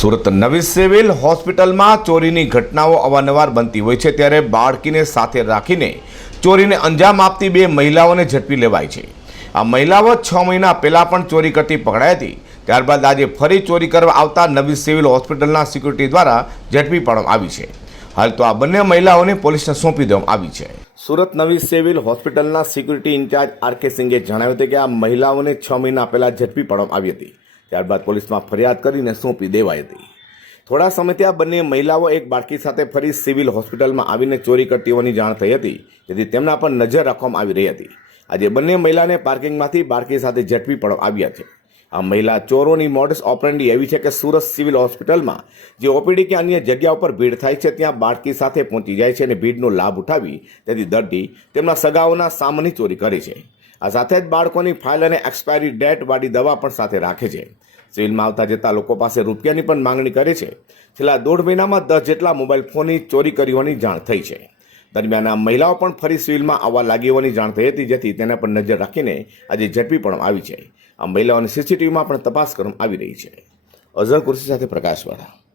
સુરત નવી સિવિલ હોસ્પિટલમાં ચોરીની ઘટનાઓ અવારનવાર બનતી હોય છે ત્યારે બાળકીને સાથે રાખીને ચોરીને અંજામ આપતી બે મહિલાઓને ઝડપી લેવાય છે. આ મહિલાઓ છ મહિના પહેલા પણ ચોરી કરતી પકડાઈ હતી. ત્યારબાદ આજે ફરી ચોરી કરવા આવતા નવી સિવિલ હોસ્પિટલના સિક્યુરિટી દ્વારા ઝડપી પાડવામાં આવી છે. હાલ તો આ બંને મહિલાઓને પોલીસને સોંપી દેવામાં આવી છે. સુરત નવી સિવિલ હોસ્પિટલના સિક્યુરિટી ઇન્ચાર્જ આર કે સિંઘે જણાવ્યું હતું કે આ મહિલાઓને છ મહિના પહેલાં ઝડપી પાડવામાં આવી હતી. ત્યારબાદ પોલીસમાં ફરિયાદ કરીને સોંપી દેવાઈ હતી. થોડા સમય ત્યાં બંને મહિલાઓ એક બાળકી સાથે ફરી સિવિલ હોસ્પિટલમાં આવીને ચોરી કરતી હોવાની જાણ થઈ હતી તેથી તેમના પર નજર રાખવામાં આવી રહી હતી. આજે બંને મહિલાને પાર્કિંગમાંથી બાળકી સાથે ઝડપી પણ આવ્યા છે. આ મહિલા ચોરોની મોડસ ઓપરેન્ડી એવી છે કે સુરત સિવિલ હોસ્પિટલમાં, જે ઓપીડી કે અન્ય જગ્યા ઉપર ભીડ થાય છે, ત્યાં બાળકી સાથે પહોંચી જાય છે અને ભીડનો લાભ ઉઠાવી તેથી દર્દી તેમના સગાઓના સામાનની ચોરી કરે છે. આ સાથે જ બાળકોની ફાઇલ અને એક્સપાયરી ડેટ વાળી દવા પણ સાથે રાખે છે. સિવિલમાં આવતા જતા લોકો પાસે રૂપિયાની પણ માંગણી કરે છે, છેલ્લા દોઢ મહિનામાં દસ જેટલા મોબાઈલ ફોનની ચોરી કરી હોવાની જાણ થઈ છે. દરમિયાન આ મહિલાઓ પણ ફરી સિવિલમાં આવવા લાગી હોવાની જાણ થઈ હતી, જેથી તેના પર નજર રાખીને આજે ઝડપી પણ આવી છે. આ મહિલાઓની સીસીટીવીમાં પણ તપાસ કરવામાં આવી રહી છે. અઝર કુર્સી સાથે પ્રકાશવાળા.